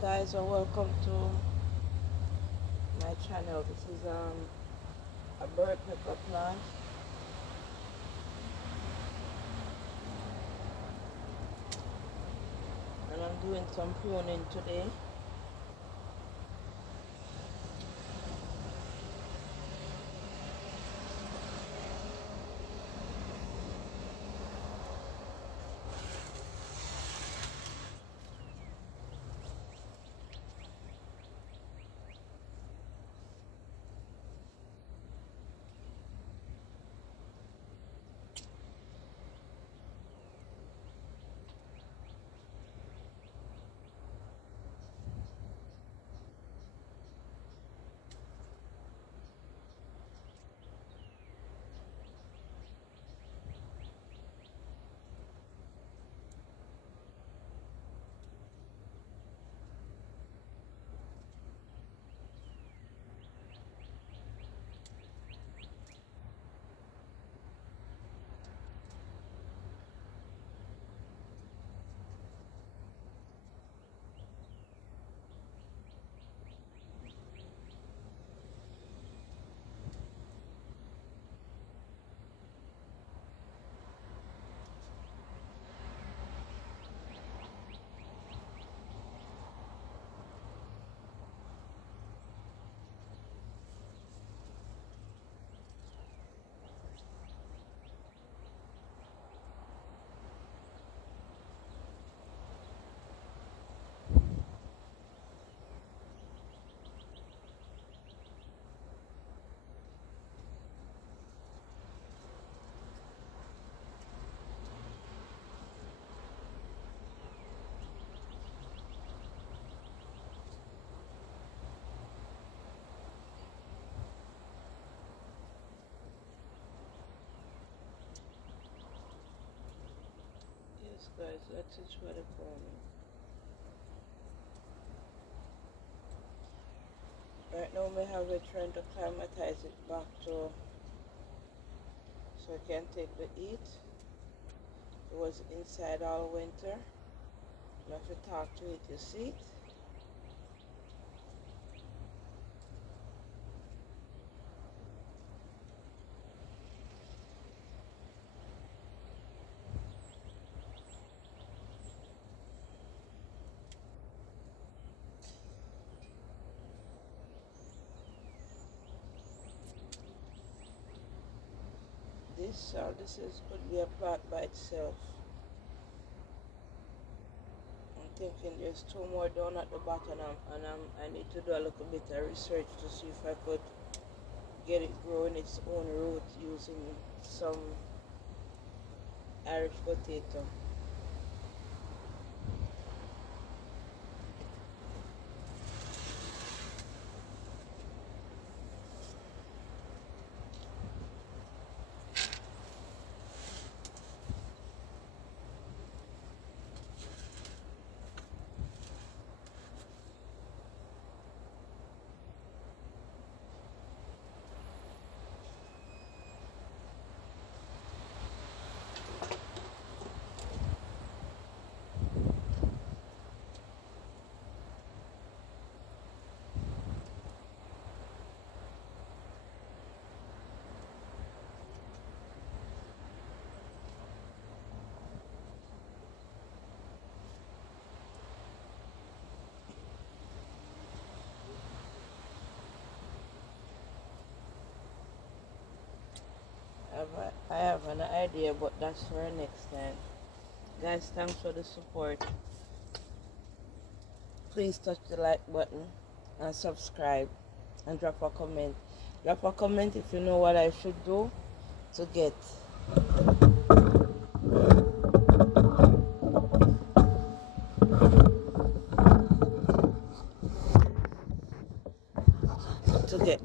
Hi guys, and welcome to my channel. This is a bird pepper plant, and I'm doing some pruning today. Yes guys, that's it for the pruning. Right now we have it trying to climatize it back to so it can take the heat. It was inside all winter. You have to talk to it, you see it? This is could be a plant by itself. I'm thinking there's two more down at the bottom, and I need to do a little bit of research to see if I could get it growing its own root using some Irish potato. I have an idea, but that's for next time. Guys, thanks for the support. Please touch the like button and subscribe and drop a comment. Drop a comment if you know what I should do to get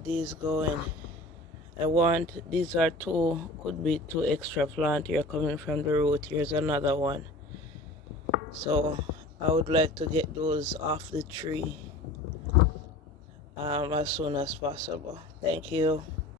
these going. I want, these are two, could be two extra plant here coming from the root. Here's another one. So I would like to get those off the tree as soon as possible. Thank you.